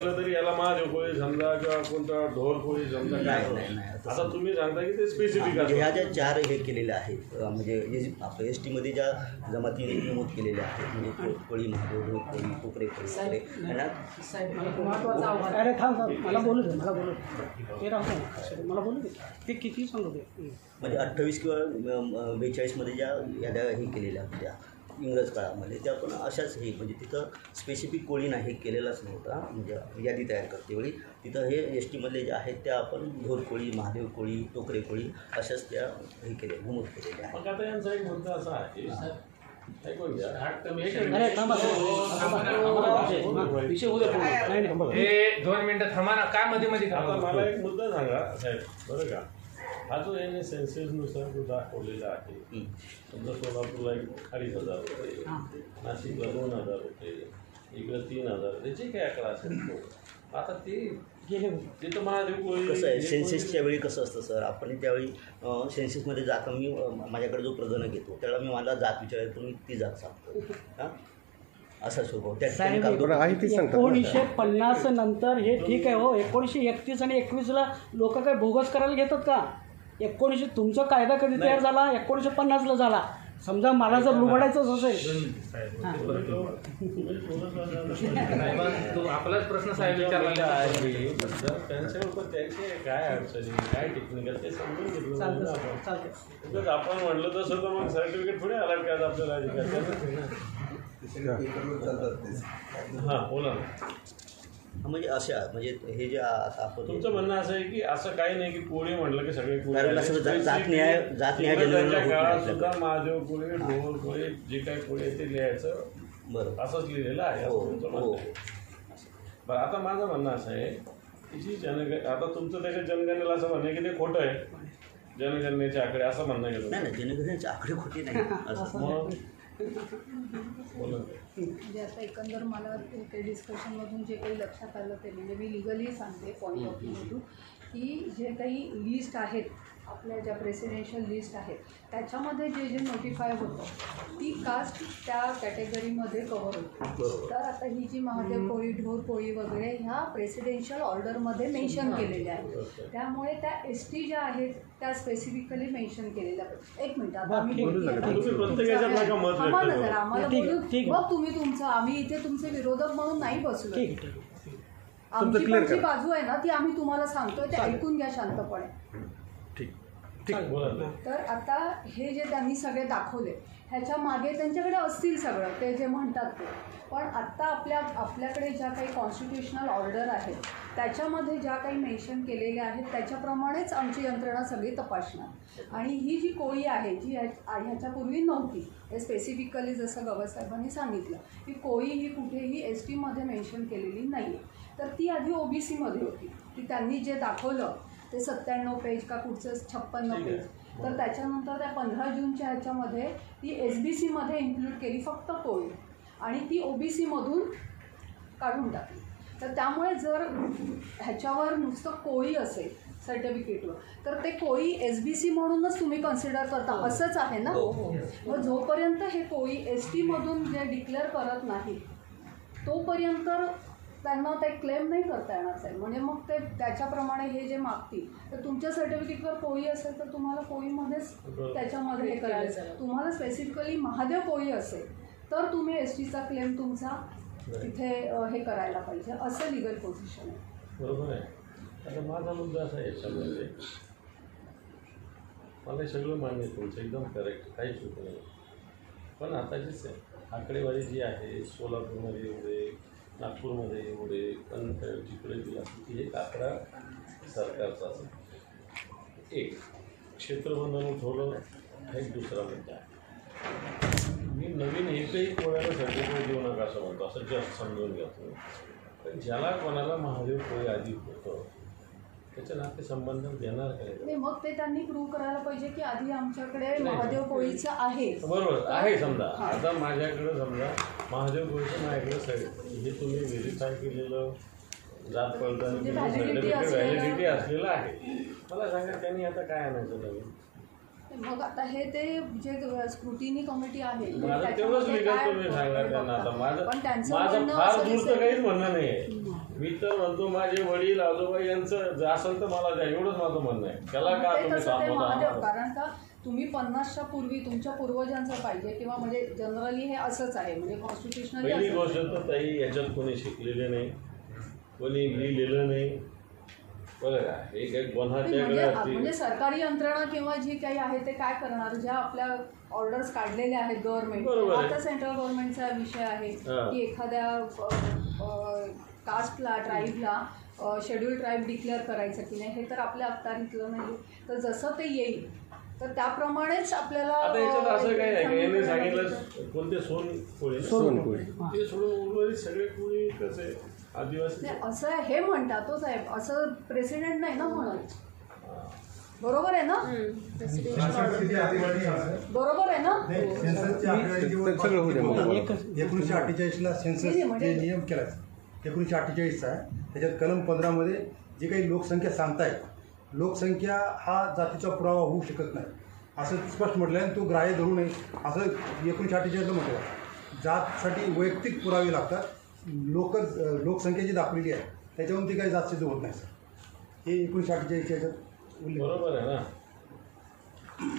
तरी याला महादेव कोळी समजा किंवा कोणता ढोर कोळी समजा काय आता तुम्ही सांगता की ते स्पेसिफिक आहे. ह्या ज्या 4 हे केलेल्या आहेत म्हणजे आपलं एस टीमध्ये ज्या जमाती नमूद केलेल्या आहेत म्हणजे कोळी महादेव ढोर कोळी कोकरे कोळी अरे थांब मला बोलू दे ते राहतो मला बोलू दे ते किती सांगू दे म्हणजे 28 किंवा 42मध्ये ज्या याद्या हे केलेल्या होत्या इंग्रज काळामध्ये त्या पण अशाच हे म्हणजे तिथं स्पेसिफिक कोळी नाही केलेलाच नव्हता म्हणजे यादी तयार करतेवेळी तिथं हे एस टीमधले जे आहेत त्या आपण ढोर कोळी महादेव कोळी टोकरे कोळी अशाच त्या हे केले नमूद केलेल्या आहेत. मग आता यांचा एक मुद्दा असा आहे हे 2 मिनिटं थांबा ना काय मध्ये मला एक मुद्दा सांगा साहेब बरं का हा जो याने सेन्सेसनुसार जो दाखवलेला आहे समजा सोलापूरला 2,500 रुपये नाशिकला 2,000 रुपये इकडं 3,000 त्याचे काय आकडा असेल आता ते गेले तिथं महादेव कोळी कसं आहे सेन्सेसच्या वेळी कसं असतं सर आपण त्यावेळी सेन्सेसमध्ये जाता मी माझ्याकडे जो प्रगणक घेतो त्याला मी मला जात विचारायला तर मी ती जात सांगतो हां असा स्वभाव त्या 1950 नंतर हे ठीक आहे हो 1931 आणि 21ला लोक काय बोगस करायला घेतात का 1900 तुमचा कायदा कधी तयार झाला 1950ला झाला समजा मला जर लुबाडायचंच असेल आपलाच प्रश्न साहेब विचारला आहे त्यांचे काय अडचणी काय टेक्निकल ते समजून घेतलं आपण म्हटलं तसं तर मग सर्टिफिकेट थोडे आला काय आपल्याला अधिकार हां बोला ना म्हणजे अशा म्हणजे हे जे आता आपण तुमचं म्हणणं असं आहे की असं काही नाही की कोळी म्हटलं की सगळे कारण असं जातन्याय काळात सुद्धा महादेव कोळी ढोर कोळी जे काही कोळी आहे ते लिहायचं बरोबर असंच लिहिलेलं आहे तुमचं म्हणणं आहे. बरं आता माझं म्हणणं असं आहे की जी आता तुमचं त्याच्या जनगणनेला असं म्हणणं आहे की ते खोटं आहे जनगणनेचे आकडे असं म्हणणं गेलं नाही जनगणनेचे आकडे खोटे नाही असं मग म्हणजे आता एकंदर मला ते डिस्कशनमधून जे काही लक्षात आलं ते म्हणजे मी लिगली सांगते पॉईंट ऑफ व्ह्यूमधून की जे काही लिस्ट आहेत आपल्या ज्या प्रेसिडेन्शियल लिस्ट आहेत त्याच्यामध्ये जे जे नोटिफाय होतं ती कास्ट त्या कॅटेगरीमध्ये कव्हर होती. तर आता ही जी महादेव कोळी ढोर कोळी वगैरे ह्या प्रेसिडेन्शियल ऑर्डरमध्ये मेन्शन केलेल्या आहेत त्यामुळे त्या एस टी ज्या आहेत त्या स्पेसिफिकली मेन्शन केलेल्या आहेत. एक मिनिट आता आम्ही आम्हाला बोलू मग तुम्ही तुमचं आम्ही इथे तुमचे विरोधक म्हणून नाही बसलो आमची पण जी बाजू आहे ना ती आम्ही तुम्हाला सांगतोय ते ऐकून घ्या शांतपणे. तर आता हे जे त्यांनी सगळे दाखवले ह्याच्या मागे त्यांच्याकडे असतील सगळं ते जे म्हणतात ते पण आत्ता आपल्याकडे ज्या काही कॉन्स्टिट्युशनल ऑर्डर आहेत त्याच्यामध्ये ज्या काही मेन्शन केलेल्या आहेत त्याच्याप्रमाणेच आमची यंत्रणा सगळी तपासणार आणि ही जी कोळी आहे जी ह्याच्यापूर्वी नव्हती हे स्पेसिफिकली जसं गवसाहेबांनी सांगितलं की कोळी ही कुठेही एस टीमध्ये मेन्शन केलेली नाही आहे तर ती आधी OBCमध्ये होती ती त्यांनी जे दाखवलं ते 97 पेज का पुढचं 56 पेज तर त्याच्यानंतर त्या 15 जूनच्या ह्याच्यामध्ये ती SBCमध्ये इन्क्लूड केली फक्त कोळी आणि ती OBCमधून काढून टाकली. तर त्यामुळे जर ह्याच्यावर नुसतं कोळी असेल सर्टिफिकेटवर तर ते कोळी SBC म्हणूनच तुम्ही कन्सिडर करता असंच आहे ना. मग जोपर्यंत हे कोळी ST मधून जे डिक्लेअर करत नाही तोपर्यंत त्यांना ते क्लेम नाही करता येणार साहेब. म्हणजे मग ते त्याच्याप्रमाणे हे जे मागतील तर तुमच्या सर्टिफिकेटवर कोळी असेल तर तुम्हाला कोळीमध्येच त्याच्यामध्ये हे करायचं तुम्हाला स्पेसिफिकली महादेव कोळी असेल तर तुम्ही STचा क्लेम तुमचा तिथे हे करायला पाहिजे असं लिगल पोझिशन आहे. बरोबर आहे. आता माझा मुद्दा असा आहे याच्यामध्ये मला सगळं मान्य तुमचं एकदम करेक्ट काही चूक नाही पण आताची आकडेवारी जी आहे सोलापूरमध्ये एवढे नागपूरमध्ये एवढे पण जिकडे दिला की एक आकडा सरकारचा असेल एक क्षेत्रबंधन उठवलं हा एक दुसरा मुद्दा आहे. मी नवीन एकही कोणाला सर्टिफिकेट देऊ नका असं म्हणतो असं जस्ट समजून घेतो पण ज्याला कोणाला महादेव कोळी आधी होतं त्याच्या नाते संबंध देणार काय मग ते त्यांनी प्रूव्ह करायला पाहिजे की आधी आमच्याकडे महादेव कोळीचं आहे. बरोबर आहे समजा आता माझ्याकडं समजा महादेव कोळीचं माझ्याकडे हे तुम्ही व्हेरीफाय केलेलं जात पडताना व्हॅलिडिटी असलेलं आहे. मला सांगा त्यांनी आता काय आणायचं नवीन मग आता हे ते जे स्क्रुटिनी कमिटी आहे माझं तेवढंच लिगल तुम्ही सांगा त्यांना आता माझं फार दूरचं काहीच म्हणणं नाही आहे मी तर म्हणतो माझे वडील आजोबा यांचं जे असेल तर मला द्या, एवढंच माझं म्हणणं आहे. त्याला का ते तुम्ही तसं ते महादेव, थांबवता? कारण का तुम्ही 50च्या पूर्वी तुमच्या पूर्वजांचं पाहिजे किंवा म्हणजे जनरली हे असंच आहे म्हणजे कॉन्स्टिट्युशनली पहिली गोष्ट तर ताई याच्यात कोणी शिकलेले नाही, कोणी लिहिलेलं नाही, बरं का. हे काही म्हणजे गुन्हाच्या म्हणजे सरकारी यंत्रणा किंवा जी काही आहे ते काय करणार, ज्या आपल्या ऑर्डर्स काढलेल्या आहेत गव्हर्नमेंट, बरोबर आहे. आता सेंट्रल गव्हर्नमेंटचा विषय आहे हां. की एखाद्या कास्टला ट्राईबला शेड्यूल ट्राईब डिक्लेअर करायचं की नाही हे तर आपल्या अखत्यारीतलं नाही. तर जसं ते येईल तर त्याप्रमाणेच आपल्याला आता याच्यात असं काय आहे की यांनी सांगितलं कोणते सोनकोळी ते सोडून उर्वरित सगळे कोळी कसे आदिवासी. नाही, असं आहे हे म्हणतात तो साहेब, असं प्रेसिडेंट नाही ना म्हणत. बरोबर आहे ना, बरोबर आहे ना. 1948ला सेन्सस जे नियम केला 1948चा आहे, त्याच्यात कलम 15मध्ये जे काही लोकसंख्या सांगतायत, लोकसंख्या हा जातीचा पुरावा होऊ शकत नाही असं स्पष्ट म्हटलं आहे. तो ग्राह्य धरू नये असं 1948ला म्हटलं. जातसाठी वैयक्तिक पुरावे लागतात. लोकसंख्या जी दाखवलेली आहे त्याच्यावरून ती काही जात सिद्ध होत नाही सर. हे 1948च्या याच्यात उल्लेख. बरोबर आहे ना.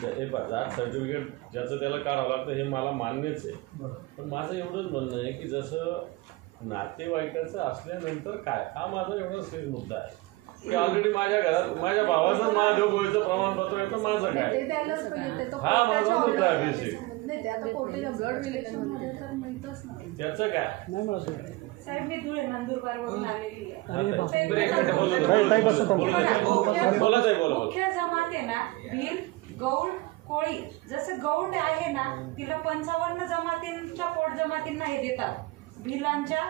हे जात सर्टिफिकेट ज्याचं त्याला काढावं लागतं हे मला मान्यच आहे. पण माझं एवढंच म्हणणं आहे की जसं नातेवाईकाचं असल्यानंतर काय, हा माझा एवढा सेज मुद्दा आहे की ऑलरेडी माझ्या घरात माझ्या भावाचं महादेव गोळीचं प्रमाणपत्र आहे तर माझं ते काय. द्यायलाच पाहिजे. ते तर हा माझा कोर्टाच्या मुद्दा आहे order- बेसिक. नाही ते आता कोर्टाच्या ब्लड रिलेशनमध्ये तर मिळतच नाही. त्याचं काय. नाही मिळत. साहेब मी धुळे नंदुरबारवरून आलेली आहे. अरे बाप. बरं, एक मिनिट बोला ताई, बोला. मुख्य जमात आहे ना भिल, गौड, कोळी. जसं गौड आहे ना तिला 55 जमातींच्या पोट जमातींना हे देतात. भिलांच्या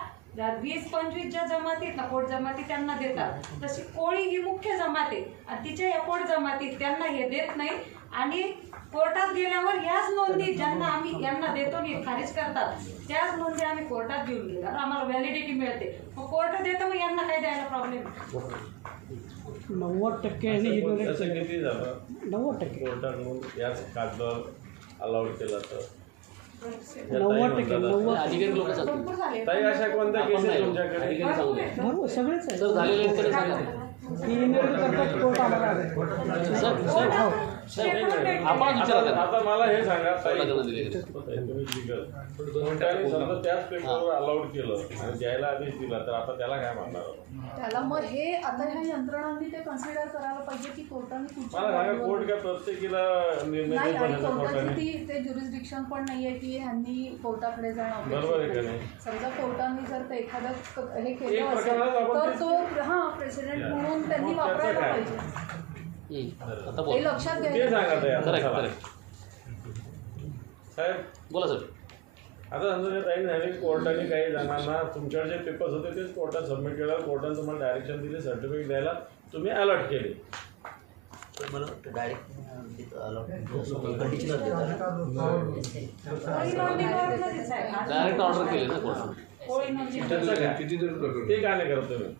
20-25 ज्या जमाती आहेत ना पोट जमाती त्यांना देतात. तशी कोळी ही मुख्य जमात आहे आणि तिच्या या पोट जमातीत त्यांना हे देत नाही. आणि कोर्टात गेल्यावर ह्याच नोंदी ज्यांना आम्ही यांना देतो आणि खारिज करतात त्याच नोंदी आम्ही कोर्टात घेऊन गेलो, आम्हाला व्हॅलिडिटी मिळते. मग कोर्ट देतं मग यांना काय द्यायला प्रॉब्लेम. 90% त्याचं किती झालं 90% कोर्टाकडून याच कागदावर अलाउड केला तर 90% भरपूर झाले. ताई अशा कोणत्या केसेस तुमच्याकडे. बरोबर सगळेच आहे. ती निर्णय करतात कोर्ट आम्हाला. आता मला हे सांगा ताई, तुम्ही legal. कोर्टाने समजा त्याच पेपरवर अलाउड केलं आणि द्यायला आदेश दिला तर आता त्याला काय म्हणणार. त्याला मग हे आता ह्या यंत्रणांनी ते कन्सिडर करायला पाहिजे की कोर्टाने कुठच्या मला सांगा ground वर- कोर्ट काय प्रत्येकीला निर्णय नाही देत आणि नाही कोर्टाने. कोर्टाची ते ज्युरिस्डिक्शन पण नाहीये की ह्यांनी कोर्टाकडे जाणं बरोबर आहे का अपेक्षित नाही? आहे. समजा कोर्टाने जर ते एखादं हे एक केलं असेल प्रकरणात आपण तर ते- तो हा प्रेसिडेंट म्हणून त्यांनी मग त्याचं वापरायला काय? पाहिजे. आता हे लक्षात ते घ्यायला सांगा ताई, आता करेक्ट चला. करेक्ट साहेब बोला सर. आता समजा ताई झाले कोर्टाने काही जणांना तुमच्याकडे जे पेपर्स होते तेच कोर्टात सबमिट केल्यावर कोर्टाने तुम्हाला डायरेक्शन दिले सर्टिफिकेट द्यायला, तुम्ही अलर्ट केले. मला वाटतं डायरेक्ट कंडिशनल देतात. कोळी नोंदीवरूनच आहे. डायरेक्ट ऑर्डर केली ना कोर्टाने. कोळी नोंदी त्याचं काय ते काय नाही करत तुम्ही.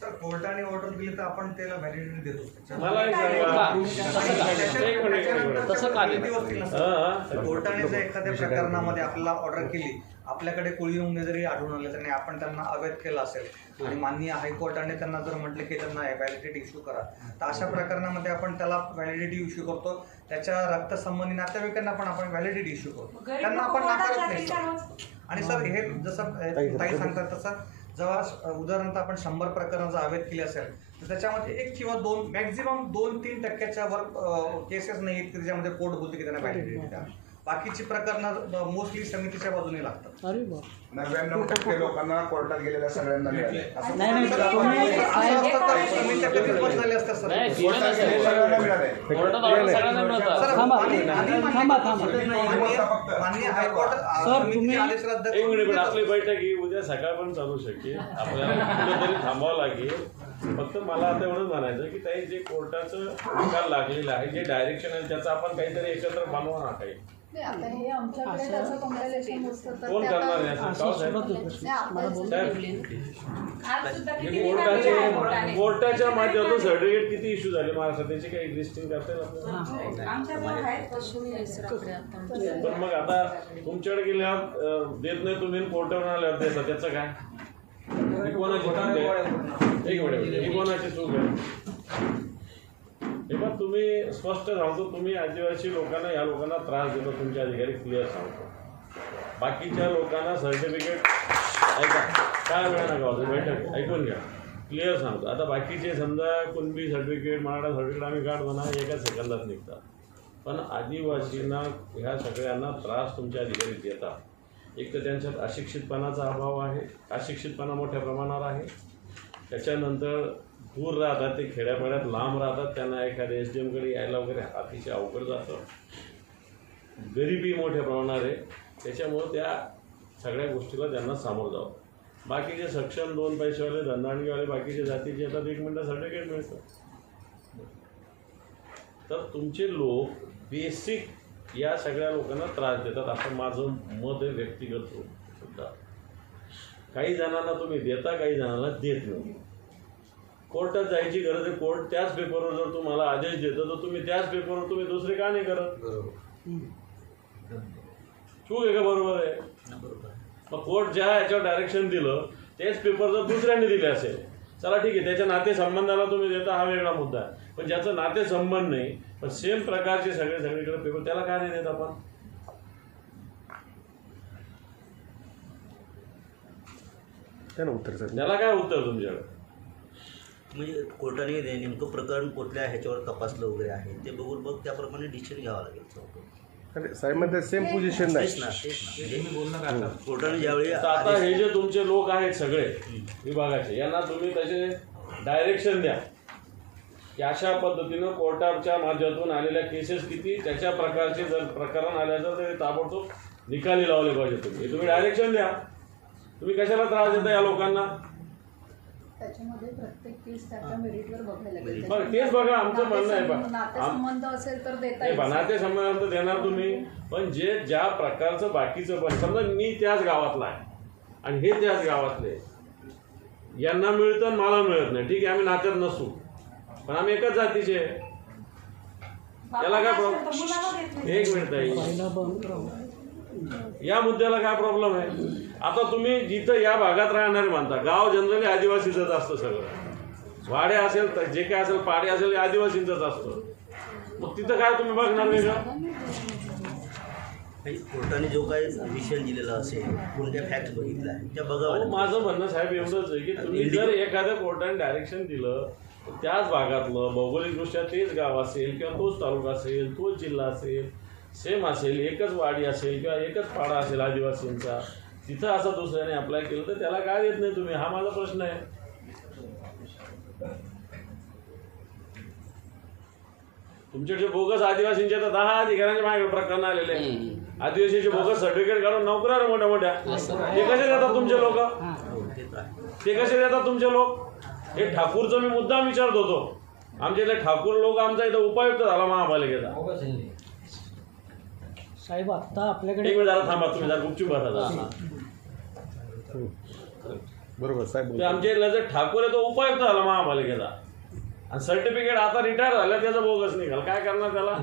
सर कोर्टाने ऑर्डर दिली तर आपण त्याला व्हॅलिडिटी देतो. मला एक सांगा. एक मिनिट. तसं का नाही? हां कोर्टाने जर एखाद्या प्रकरणामध्ये आपल्याला ऑर्डर केली, आपल्याकडे कोळी नोंदी जरी आढळून आले तरी आपण त्यांना अवैध केलं असेल आणि माननीय हायकोर्टाने त्यांना जर म्हटलं की त्यांना व्हॅलिडिटी इश्यू करा, तर अशा प्रकरणामध्ये आपण त्याला व्हॅलिडिटी इश्यू करतो. त्याच्या रक्तसंबंधी नातेवाईकांना पण आपण व्हॅलिडिटी इश्यू करतो, गरीब त्यांना लोकं आपण कोर्टात नाकारत जातील नाही का सर. रोज? आणि सर हे जसं ताई सांगतात तसं जेव्हा उदाहरणार्थ आपण 100 प्रकरणं जर अवैध केली असेल तर त्याच्यामध्ये 1 किंवा 2 मॅक्झिमम 2-3% वर केसेस नाही आहेत की त्याच्यामध्ये कोर्ट बोलते की त्यांना व्हॅलिडिटी द्या. बाकीची प्रकरणं मोस्टली समितीच्या बाजूने लागतात. अरे बाप. 99% लोकांना कोर्टात गेलेल्या सगळ्यांना मिळाले. नाही नाही असं तुम्ही असतं तर समित्या कधी बंद झाल्या असतात सर. नाही, कोर्टात गेलेल्या सगळ्यांना मिळाले. कोर्टात ऑर्डर सगळ्यांना मिळतात. सर, थांबा आणि- आणि थांबा माननीय हायकोर्ट तुम्ही- समितीचे आदेश रद्द एक करून मिनिट. देतात. आपली बैठक ही उद्या सकाळ पण चालू शकते. आपल्याला कुठेतरी थांबावं लागेल. फक्त मला आता एवढंच म्हणायचं की काही जे कोर्टाचं निकाल लागलेलं आहे, जे डायरेक्शन आहे त्याचं आपण काहीतरी एकत्र बनवा ना काही. नाही आता हे आमच्याकडे त्याचं कॉम्पायलेशन असतं तर कोण ते करणार आहे आता- असं? काव साहेब? नाही, आता साहेब आज सुद्धा हे किती निकाल दिले आहे कोर्टाने. कोर्टाच्या माध्यमातून सर्टिफिकेट किती इश्यू झाले महाराष्ट्रात त्याची काही लिस्टिंग करता येईल आपल्याला? आमच्याजवळ आहेत. पण मग आता तुमच्याकडे गेल्यावर देत नाही तुम्ही, कोर्टावर आल्यावर देता, त्याचं काय? ही कोणाची चूक आहे? एक मिनिट, ही कोणाची चूक आहे? हे पण तुम्ही स्पष्ट सांगतो, तुम्ही आदिवासी लोकांना, या लोकांना त्रास देतो, तुमचे अधिकारी क्लिअर सांगतो. बाकीच्या लोकांना सर्टिफिकेट ऐका, काय वेळा नका होतं बैठक ऐकून घ्या, क्लिअर सांगतो. आता बाकीचे समजा कुणबी सर्टिफिकेट, मराठा सर्टिफिकेट आम्ही काढतो ना, एका सेकंदात निघतात. पण आदिवासींना, ह्या सगळ्यांना त्रास तुमचे अधिकारी देतात. एक तर त्यांच्यात अशिक्षितपणाचा अभाव आहे, अशिक्षितपणा मोठ्या प्रमाणावर आहे. त्याच्यानंतर दूर राहतात, ते खेड्यापाड्यात लांब राहतात, त्यांना एखाद्या SDMकडे यायला वगैरे अतिशय अवघड जातं. गरिबी मोठ्या प्रमाणावर आहे, त्याच्यामुळं त्या सगळ्या गोष्टीला त्यांना सामोरं जावं. बाकीचे सक्षम 2 पैसेवाले धंदाणगीवाले बाकीचे जातीचे येतात, 1 मिनिटं सर्टिफिकेट मिळतं. तर तुमचे लोक बेसिक या सगळ्या लोकांना त्रास देतात, असं माझं मत आहे व्यक्तिगत सुद्धा. काही जणांना तुम्ही देता, काही जणांना देत नाही. कोर्टात जायची गरज आहे, कोर्ट त्याच पेपरवर जर तुम्हाला आदेश देतं तर तुम्ही त्याच पेपरवर तुम्ही दुसरे का नाही करत? चूक आहे का बरोबर आहे? मग कोर्ट ज्या याच्यावर डायरेक्शन दिलं तेच पेपर जर दुसऱ्याने दिले असेल, चला ठीक आहे, त्याच्या नातेसंबंधाला तुम्ही देता, हा वेगळा मुद्दा आहे. पण ज्याचं नातेसंबंध नाही, पण सेम प्रकारचे सगळीकडे पेपर, त्याला काय नाही देत आपण? त्याला काय उत्तर तुमच्याकडे? म्हणजे कोर्टाने नेमकं प्रकरण कुठल्या ह्याच्यावर तपासलं वगैरे आहे ते बघून मग त्याप्रमाणे डिसिजन घ्यावं लागेल. साहेब म्हणतात सेम पोझिशन नाही. कोर्टाने ज्यावेळी आता हे जे तुमचे लोक आहेत सगळे विभागाचे, यांना तुम्ही तसे डायरेक्शन द्या की अशा पद्धतीनं कोर्टाच्या माध्यमातून आलेल्या केसेस किती, त्याच्या प्रकारचे जर प्रकरण आल्या तर ते ताबडतोब निकाली लावले पाहिजे. तुम्ही डायरेक्शन द्या. तुम्ही कशाला त्रास देता या लोकांना? त्याच्यामध्ये प्रत्येक केस त्याच्या मेरिटवर बघायला लागेल. बरं, तेच बघा, आमचं म्हणणं आहे. नातेसंबंध असेल तर देता येईल. नातेसंबंध तर देणार तुम्ही, पण जे ज्या प्रकारचं बाकीचं, पण समजा मी त्याच गावातला आहे आणि हे त्याच गावातले, यांना मिळतं आणि मला मिळत नाही, ठीक आहे, आम्ही नात्यात नसू, पण आम्ही एकच जातीचे. याला काय प्रॉब्लेम? एक मिनिट आहे, या मुद्द्याला काय प्रॉब्लेम आहे? आता तुम्ही जिथं या भागात राहणारे म्हणता, गाव जनरली आदिवासीचंच असतं सगळं, वाडे असेल तर जे काय असेल, पाडे असेल, आदिवासींचंच असतं. मग तिथं काय तुम्ही बघणार वेगळं? कोर्टाने जो काही डिसिजन दिलेला असेल, कोणत्या फॅक्ट बघितल्या त्या बघावं. माझं म्हणणं साहेब एवढंच आहे की तुम्ही जर एखाद्या कोर्टाने डायरेक्शन दिलं, त्याच भागातलं भौगोलिकदृष्ट्या तेच गाव असेल किंवा तोच तालुका असेल, तोच जिल्हा असेल, सेम असेल, एकच वाडी असेल किंवा एकच पाडा असेल आदिवासींचा, तिथं असं दुसऱ्याने अप्लाय केलं तर त्याला काय देत नाही तुम्ही? हा माझा प्रश्न आहे. तुमचे जे बोगस आदिवासींचे तर 10 अधिकाऱ्यांच्या मागे प्रकरण आलेले आहे. आदिवासीचे बोगस सर्टिफिकेट काढून नोकऱ्या रे मोठ्या मोठ्या, ते कसे देतात तुमचे लोक? ते कसे देतात तुमचे लोक? हे ठाकूरचं मी मुद्दाम विचारत होतो. आमच्या इथे ठाकूर लोक आमचा इथं उपायुक्त झाला महापालिकेचा. साहेब आता आपल्याकडे एक वेळ जरा थांबा, तुम्ही जरा गुपचूप बसा. बरोबर साहेब, आमच्या इथला जर ठाकूर आहे तो उपायुक्त झाला महापालिकेचा आणि सर्टिफिकेट आता रिटायर झालं, त्याचा बोगस निघाल, काय करणार त्याला?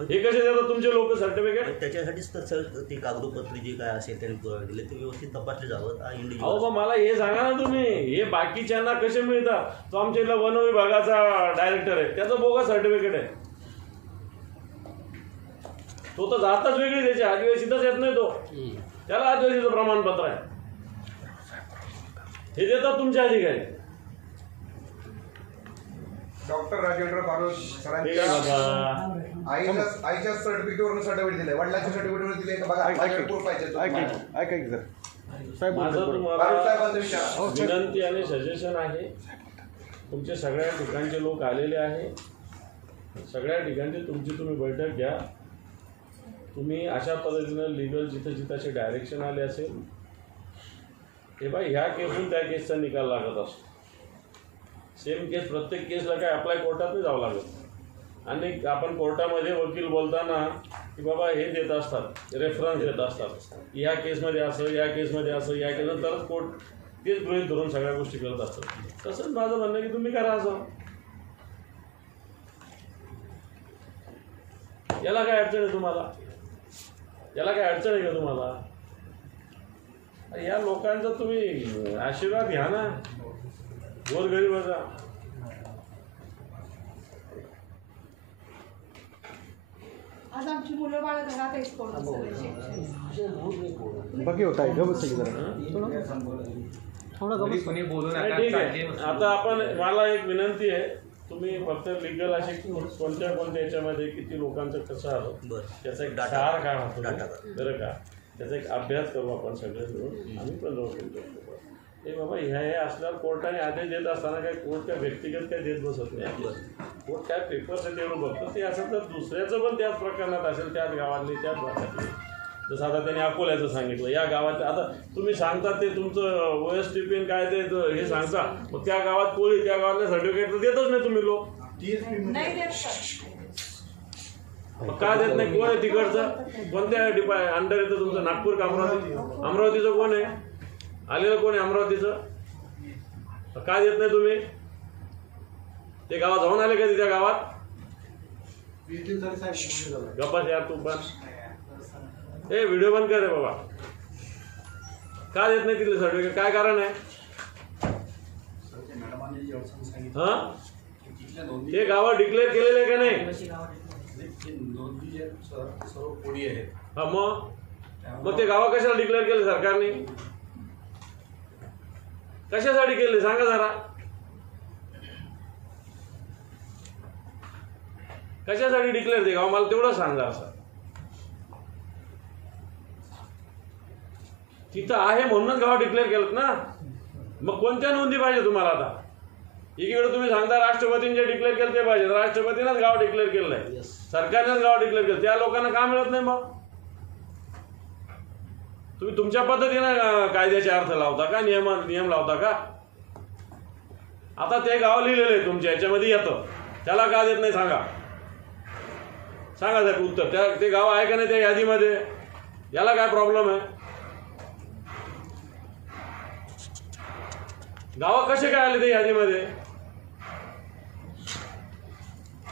हे कसे देतात तुमचे लोक सर्टिफिकेट? त्याच्यासाठीच तर सर ते कागदोपत्री जे काय असेल त्यांनी पुरावे दिले ते व्यवस्थित तपासले जावं. अहो मला हे सांगा ना तुम्ही, हे बाकीच्यांना कसे मिळतात? तो आमच्या इथला वन विभागाचा डायरेक्टर आहे, त्याचं बोगस सर्टिफिकेट आहे. तो तर जातच वेगळी त्याची, आदिवासीतच येत नाही तो, त्याला आदिवासीचं प्रमाणपत्र आहे. हे देतात तुमचे अधिकारी. डॉक्टर राजेंद्र बारोज सरांच्या आईच्या सर्टिफिकेटवरून सर्टिफिकेट दिले, वडिलांच्या सर्टिफिकेटवर दिले का बघा. ऐका की सर साहेब, माझं तुम्हाला विनंती आणि सजेशन आहे, तुमचे सगळ्या ठिकाणचे लोक आलेले आहे, सगळ्या ठिकाणची तुमची तुम्ही बैठक घ्या. तुम्ही अशा पद्धतीनं लिगल जिथं जिथं असे डायरेक्शन आले असेल, हे बाई ह्या केसहून त्या केसचा निकाल लागत असतो. सेम केस प्रत्येक केसला काय अप्लाय कोर्टात नाही जावं लागत. आणि आपण कोर्टामध्ये वकील बोलताना की बाबा हे देत असतात, रेफरन्स देत असतात, या केसमध्ये असं, या केसमध्ये असं, या केसमध्ये, तरच कोर्ट तेच गृहीत धरून सगळ्या गोष्टी करत असतात. तसंच माझं म्हणणं की तुम्ही करा असं. याला काय अडचण आहे तुम्हाला? याला काय अडचण आहे का तुम्हाला? या लोकांचा तुम्ही आशीर्वाद घ्या ना, गोरगरिबाचा. आज आमची मुलं बाळ घरात आहेत कोण बाकी होता आहे का बस जरा थोडं गमत नाही, ठीक आहे. आता आपण, मला एक विनंती आहे, तुम्ही फक्त लिगल असे कोणत्या याच्यामध्ये किती लोकांचं कसं आलं बरं. त्याचा एक डाटा. सार काय होतो डाटा. बरं का, त्याचा एक अभ्यास करू आपण सगळे मिळून. आम्ही पण जाऊ शकतो हे बाबा. ह्या हे असल्यावर कोर्टाने आदेश देत असताना काय कोर्ट काय व्यक्तिगत काय देत बसत नाही. कोर्ट काय पेपर्स आहे तेवढं बघतो. ते असं तर दुसऱ्याचं पण त्याच प्रकरणात असेल, त्याच गावातले त्याच भागातले. जसं आता त्यांनी अकोल्याचं सांगितलं, या गावात आता तुम्ही सांगता ते तुमचं OSTP काय ते हे सांगता, मग त्या गावात कोळी, त्या गावातल्या सर्टिफिकेट तर देतच नाही तुम्ही लोक. नाही देत सर. मग का देत नाही? कोण आहे तिकडचं? कोणत्या अंडर येतं तुमचं? नागपूर का अमरावती? अमरावतीचं कोण आहे? आलेलं कोण आहे अमरावतीचं? का देत नाही तुम्ही? ते गावात जाऊन आले कधी त्या गावात? गप्पाच यार तू पण. ए व्हिडिओ बंद कर रे बाबा. का देत नाही तिथले सर्टिफिकेट? काय कारण आहे? हा, ते गावात डिक्लेअर केलेले का नाही? हा, मग ते गावा कशाला डिक्लेअर केले सरकारने? कशासाठी केले सांगा जरा. कशासाठी डिक्लेअर ते गाव मला तेवढं सांगा. असं तिथं आहे म्हणूनच गाव डिक्लेअर केलं ना. मग कोणत्या नोंदी पाहिजे तुम्हाला? आता एकीकडे तुम्ही सांगता राष्ट्रपतींचे डिक्लेअर केलं ते पाहिजे. राष्ट्रपतीनंच गाव डिक्लेअर केलंय, सरकारनेच गाव डिक्लेअर केलं. त्या लोकांना का मिळत नाही? मग तुम्ही तुमच्या पद्धतीनं कायद्याचे अर्थ लावता का, नियम लावता का? आता ते गाव लिहिलेलं आहे तुमच्या याच्यामध्ये येतं, त्याला का देत नाही सांगा. सांगा साहेब उत्तर. ते गाव आहे का नाही त्या यादीमध्ये? याला काय प्रॉब्लेम आहे? गाव कसे काय आले त्या यादीमध्ये?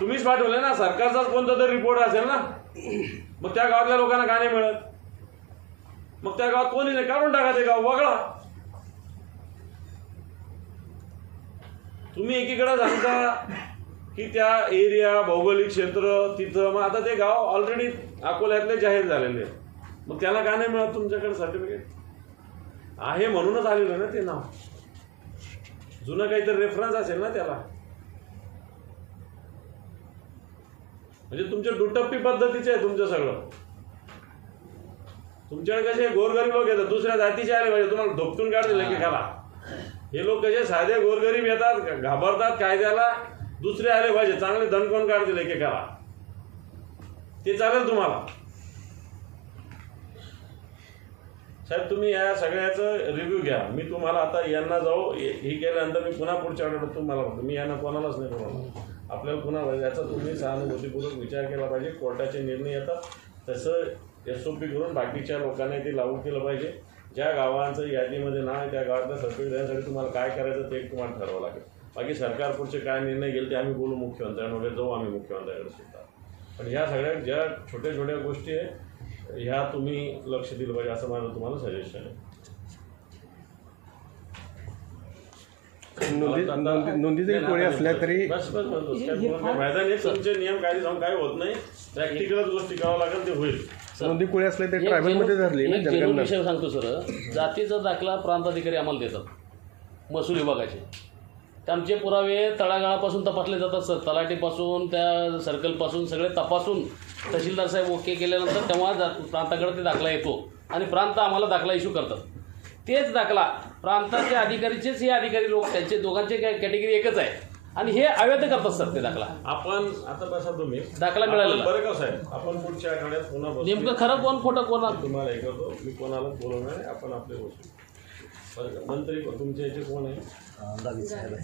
तुम्हीच पाठवले ना, सरकारचाच कोणता तरी रिपोर्ट असेल ना. मग त्या गावातल्या लोकांना का नाही मिळत? मग त्या गावात कोणी नाही, काढून टाका ते गाव, वगळा. तुम्ही एकीकडे सांगता की त्या एरिया भौगोलिक क्षेत्र तिथं, मग आता ते गाव ऑलरेडी अकोल्यातले जाहीर झालेले, मग त्याला का नाही मिळत तुमच्याकडे सर्टिफिकेट? आहे म्हणूनच आलेलं ना ते नाव. जुनं काहीतरी रेफरन्स असेल ना त्याला. म्हणजे तुमच्या दुटप्पी पद्धतीचे आहे तुमचं सगळं. तुमच्याकडे कसे गोरगरीब लोक येतात, दुसऱ्या जातीचे आले पाहिजे, तुम्हाला धोपटून काढतील लेखिकाला. हे लोक कसे साधे गोरगरीब येतात, घाबरतात कायद्याला, दुसरे आले पाहिजे चांगले दणकोण काढतील लेखिकाला. ते चालेल तुम्हाला? साहेब तुम्ही या सगळ्याचं रिव्ह्यू घ्या. मी तुम्हाला आता यांना जाऊ हे केल्यानंतर मी पुन्हा पुढच्या आठवड्यात तुम्हाला म्हणतो. मी यांना कोणालाच नाही बोलवणार. आपल्याला पुन्हा याचा तुम्ही सहानुभूतीपूर्वक विचार केला पाहिजे. कोर्टाचे निर्णय येतात तसं SOP करून बाकीच्या लोकांनी ते लागू केलं पाहिजे. ज्या गावांचं यादीमध्ये नाव आहे त्या गावातलं सर्टिफिकेट देण्यासाठी तुम्हाला काय करायचं ते तुम्हाला ठरवावं लागेल. बाकी सरकार पुढचे काय निर्णय घेईल ते आम्ही बोलू मुख्यमंत्र्यांकडे जाऊ आम्ही मुख्यमंत्र्यांकडे सुद्धा. पण ह्या सगळ्या ज्या छोट्या छोट्या गोष्टी आहे ह्या तुम्ही लक्ष दिलं पाहिजे असं माझं तुम्हाला सजेशन आहे. नोंदी जरी कोणी असल्या तरी बस मैदानी तुमचे नियम कायदे जाऊन काय होत नाही. प्रॅक्टिकलच गोष्टी करावं लागेल ते होईल. नोंदी कोणी असल्या तरी ट्रायबलमध्ये धरली ना. जेणून विषय सांगतो सर. जातीचा दाखला प्रांत अधिकारी आम्हाला देतात महसूल विभागाचे. तर आमचे पुरावे तळागाळापासून तपासले जातात सर. तलाठीपासून त्या सर्कलपासून सगळे तपासून तहसीलदार साहेब ओके केल्यानंतर तेव्हा प्रांताकडे ते दाखला येतो आणि प्रांत आम्हाला दाखला इश्यू करतात. तेच दाखला प्रांताचे अधिकारीचेच हे अधिकारी लोक त्यांचे दोघांचे कॅटेगरी एकच आहे आणि हे अवैध करतात सर ते दाखला. आपण आता बसा तुम्ही दाखला मिळालेला बरं का साहेब. आपण पुढच्या आठवड्यात पुन्हा नेमकं खरं कोण खोटं कोण तुम्हाला हे करतो. मी कोणालाच बोलवणार आहे. आपण आपले गोष्टी बरं का. मंत्री तुमच्या याचे कोण आहे? गावित साहेब आहे.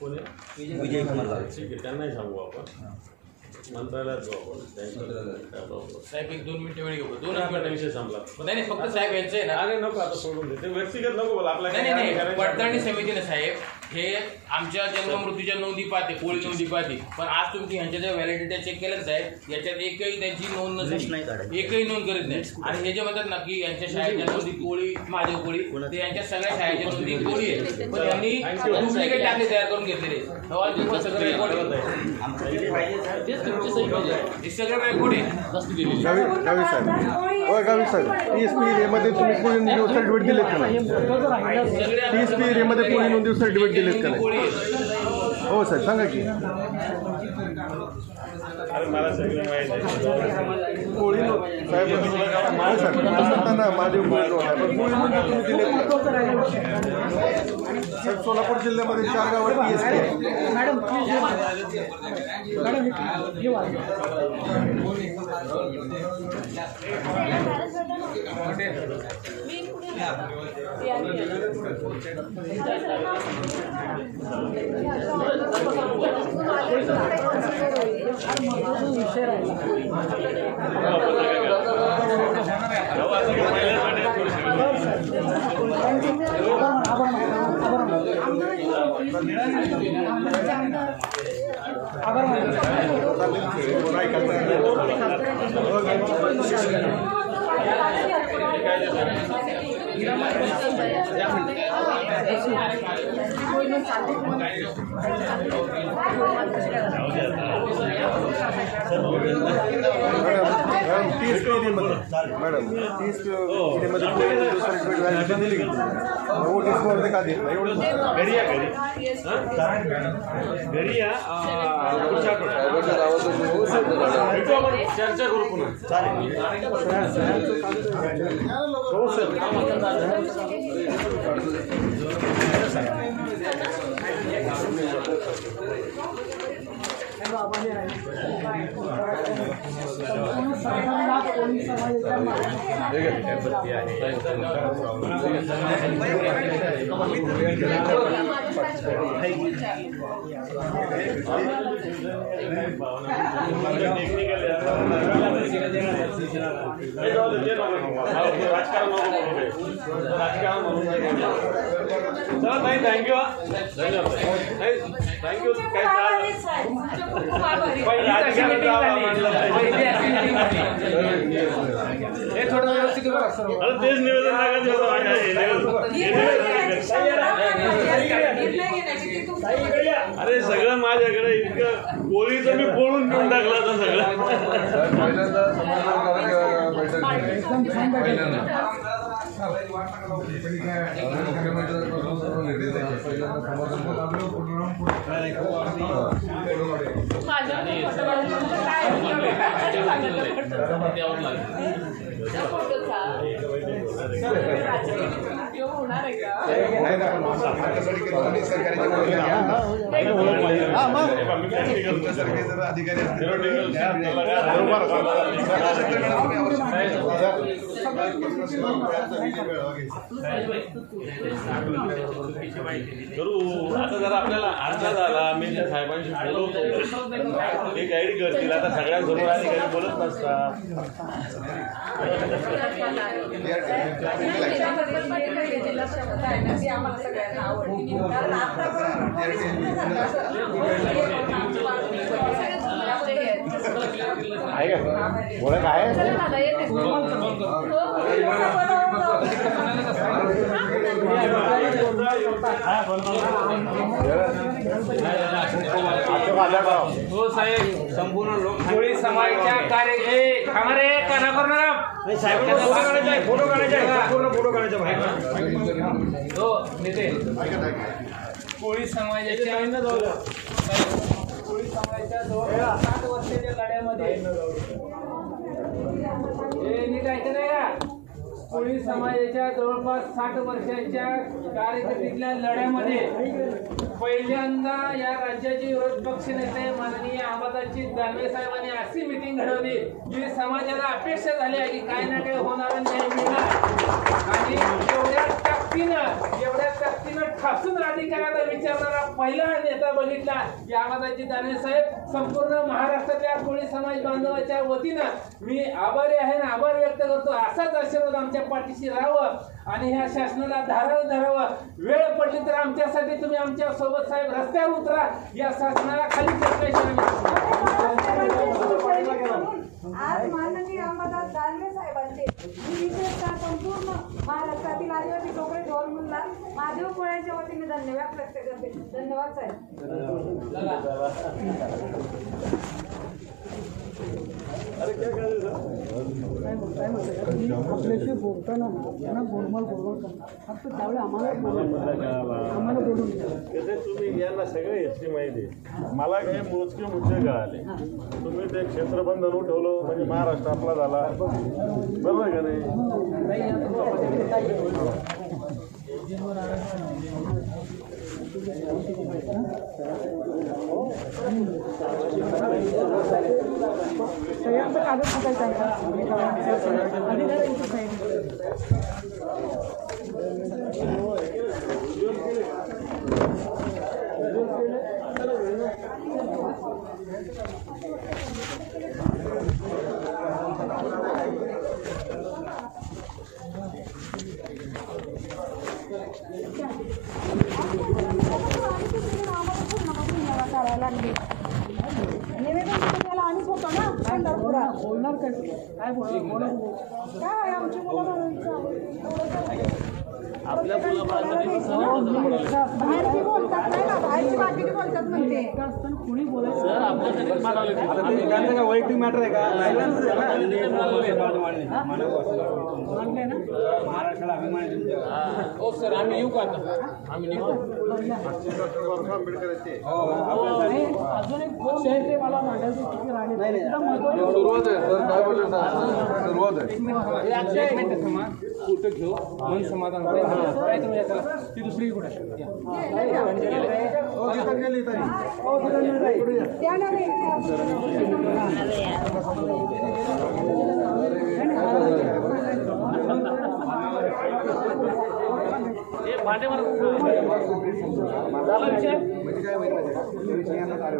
कोण आहे? विजय कुमार गावित. ठीक आहे त्यांनाही सांगू आपण. मंत्रालयात जाऊ आपण. साहेब 1-2 मिनिटं वेळ घेऊ. 2 मिनिटं विषय संपला. नाही फक्त साहेब यांचं आहे ना. अरे नको आता सोडून दे ते व्यक्तिगत नको बोला. आपल्या नाही पडताळणी समितीने साहेब हे आमच्या जन्ममृत्यूच्या नोंदी पाहते, कोळी नोंदी पाहते, पण आज तुम्ही ह्यांच्या ज्या व्हॅलिडिटी चेक केल्याच आहेत याच्यात एकही त्यांची नोंद नसते, एकही नोंद करीत नाही. आणि हे जे म्हणतात ना की यांच्या शाळेच्या नोंदी कोळी, महादेव कोळी, ते यांच्या सगळ्या शाळेच्या नोंदी कोळी आहे, पण त्यांनी डुप्लिकेट टाकले तयार करून घेतलेले. सगळे रेकॉर्ड हे सगळं रेकॉर्ड आहे जास्त दिलेली. गावी साहेब गावी साहेब TSP एरियामध्ये तुम्ही कोळी नोंदी सर्टिफिकेट दिलेत का नाही? TSP एरियामध्ये कोळी नोंदी सर्टिफिकेट दिलेत का नाही? हो साहेब सांगा की. मला सगळं माहिती आहे. कोळी साहेब सांगताना माझे कोळी नोंदी तुम्ही दिलेत का? साहेब सोलापूर जिल्ह्यामध्ये 4 गावात TSP आहे. मॅडम विषय राहिला. मॅडम 30 मध्ये सर्टिफिकेट दिली की नोटीसमध्ये का देत नाही? एवढं घरी या चर्चा करू पुन्हा. हो सर. थँक्यू. थँक्यू. काय थोडं व्यवस्थित तेच निवेदन अरे सगळं माझ्याकडे इतकं कोळीचं मी पोळून घेऊन टाकलं आता सगळं. करू आता जर आपल्याला अर्धा झाला मी त्या साहेबांशी बोलवतो ते गाईड करतील. आता सगळ्यांसमोर अधिकारी बोलत नसतात. आहे का ओळख आहे? हो साहेब, संपूर्ण लोक कोळी समाजाच्या कार्य फोटो काढायचा हो नेते कोळी समाजाच्या जवळ 60 वर्षाच्या लढ्यामध्ये नीट ऐकत आहे का? कोळी समाजाच्या जवळपास 60 वर्षाच्या कारकिर्दीतल्या लढ्यामध्ये पहिल्यांदा या राज्याचे विरोधी पक्ष नेते माननीय अंबादासजी दानवे साहेबांनी अशी मिटिंग घडवली की समाजाला अपेक्षा झाली आहे की काय ना काय होणार न्याय मिळणार. आणि एवढ्या ताकदीनं खासून अधिकाऱ्याला विचारणारा पहिला नेता बघितला की आबादाजी दानवे साहेब. संपूर्ण महाराष्ट्रातल्या कोळी समाज बांधवाच्या वतीनं मी आभारी आहे आणि आभार व्यक्त करतो. असाच आशीर्वाद आमच्या पाठीशी राहावं आणि ह्या शासनाला धरावं. वेळ पडली तर आमच्यासाठी तुम्ही आमच्या सोबत साहेब रस्त्यावर उतरा. या शासनाला खाली आज माननीय अंबादास दानवे साहेबांचे विशेषतः संपूर्ण महाराष्ट्रातील आदिवासी डोकरे ढोल मुल्ला महादेव कोळ्यांच्या वतीने धन्यवाद व्यक्त करते. धन्यवाद साहेब. आपल्याशी बोलताना त्यांना गोलमाल करतात. फक्त त्यावेळी आम्हाला बोलून तुम्ही यांना सगळे याची माहिती मला काही मोजके मुद्दे कळाले. तुम्ही ते क्षेत्रबंधन उठवलं म्हणजे महाराष्ट्र आपला झाला, बरोबर का नाही? संयुक्त कागद फुटायचा आहे का अधिकाऱ्यांची साईड बोलणार काय काय आमची आपल्या बाहेरची बोलतात नाही ना, बाहेरची बाकीची बोलतात म्हणते. कुणी बोलायचं सर आपल्यासाठी त्यांचं काय वैयक्तिक मॅटर आहे का? मानले ना महाराष्ट्राला अभिमान आहे तुमचा. हो सर आम्ही येऊ का आता? आम्ही निघतो. आंबेडकर आहेत अजून एक फोन आहे ते मला मांडायचं किती राहिले सुरुवात आहे सर, काय बोलले सुरुवात आहे. एक मिनिट थांबा, फोटो घेऊ मन समाधान होईल. काय तुम्ही याच्याला ती दुसरी कुठे त्या नव्हे. भांडेवर झाला विषय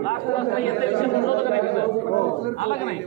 लास्ट वाजता येत्या विषय म्हणलं होतं का नाही? आला का नाही?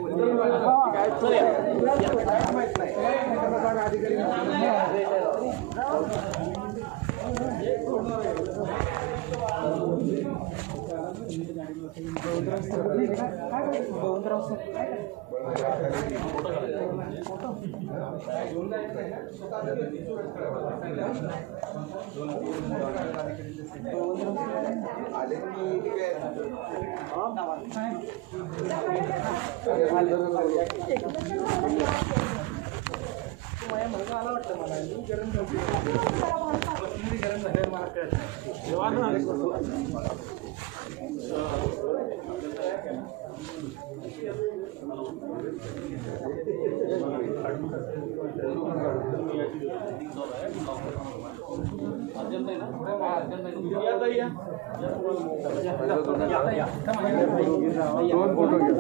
दोन फोटो घ्या.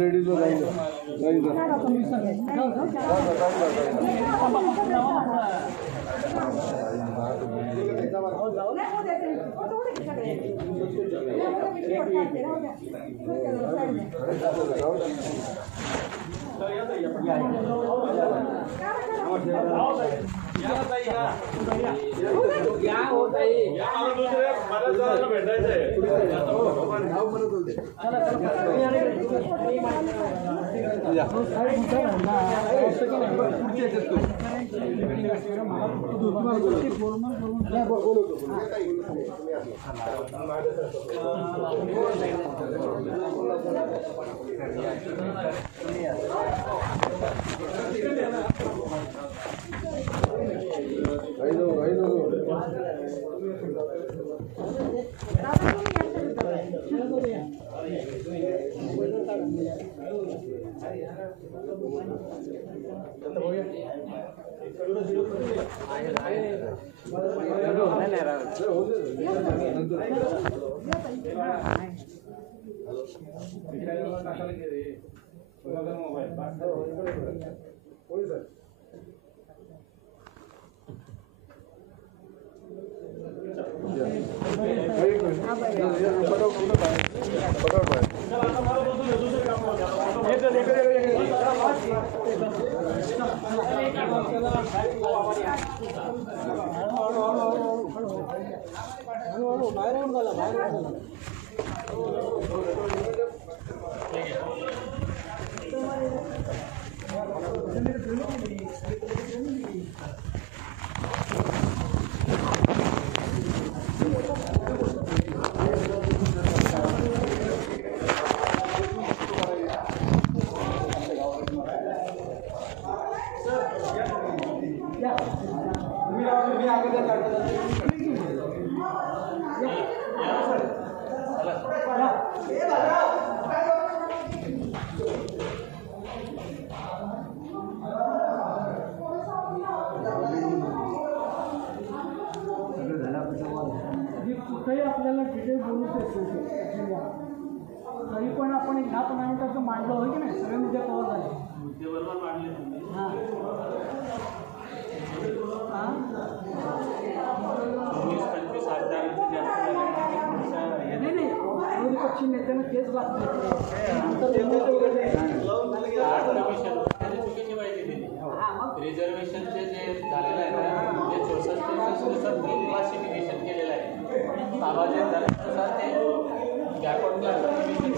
लेडीज कुठेही आपल्याला डिटेल बोलू शकतो तरी पण आपण एक 10-15 मिनिटाचं मांडलं होय की नाही सगळे मुद्दे कव्हर झाले हां नाही विरोधी पक्षी नेत्यानं तेच बातमी रिझर्वेशनचे जे झालेलं आहे ना ते 64 क्लासिफिकेशन केलेलं आहे सामाजिक धर्मानुसार ते चुकीची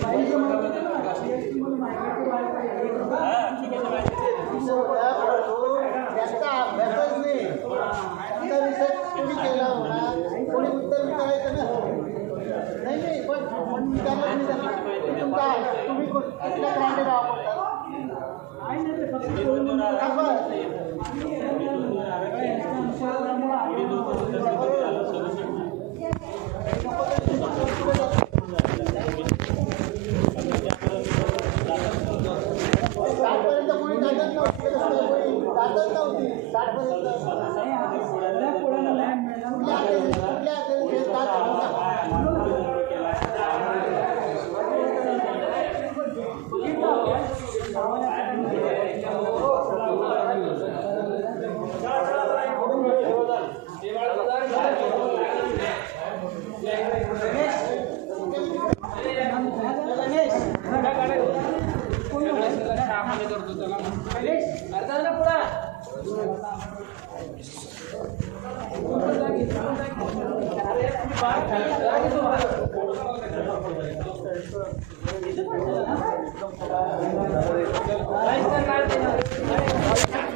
Right,